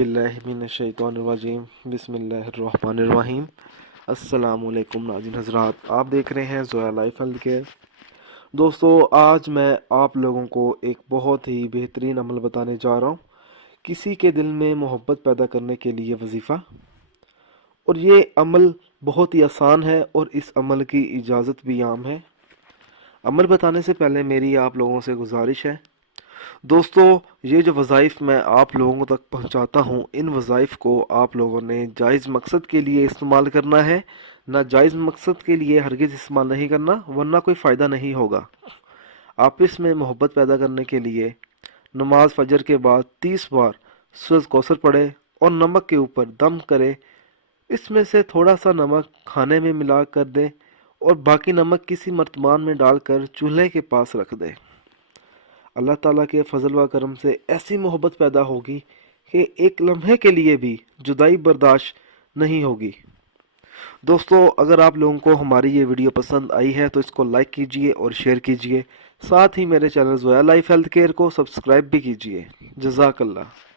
باللہ من الشیطان الرجیم بسم اللہ الرحمن الرحیم۔ السلام علیکم ناظرین حضرات، آپ دیکھ رہے ہیں زویا لائف ہیلتھ کیئر۔ دوستو، آج میں آپ لوگوں کو ایک بہت ہی بہترین عمل بتانے جا رہا ہوں، کسی کے دل میں محبت پیدا کرنے کے لیے وظیفہ۔ اور یہ عمل بہت ہی آسان ہے اور اس عمل کی اجازت بھی عام ہے۔ عمل بتانے سے پہلے میری آپ لوگوں سے گزارش ہے، دوستو، یہ جو وظائف میں آپ لوگوں تک پہنچاتا ہوں، ان وظائف کو آپ لوگوں نے جائز مقصد کے لیے استعمال کرنا ہے، ناجائز مقصد کے لیے ہرگز استعمال نہیں کرنا، ورنہ کوئی فائدہ نہیں ہوگا۔ آپس میں محبت پیدا کرنے کے لیے نماز فجر کے بعد 30 بار سورۃ کوثر پڑھے اور نمک کے اوپر دم کرے۔ اس میں سے تھوڑا سا نمک کھانے میں ملا کر دیں اور باقی نمک کسی مرتبان میں ڈال کر چولہے کے پاس رکھ دیں۔ اللہ تعالیٰ کے فضل و کرم سے ایسی محبت پیدا ہوگی کہ ایک لمحے کے لیے بھی جدائی برداشت نہیں ہوگی۔ دوستو، اگر آپ لوگوں کو ہماری یہ ویڈیو پسند آئی ہے تو اس کو لائک کیجئے اور شیئر کیجئے، ساتھ ہی میرے channel Zoya life health care کو سبسکرائب بھی کیجئے۔ جزاک اللہ۔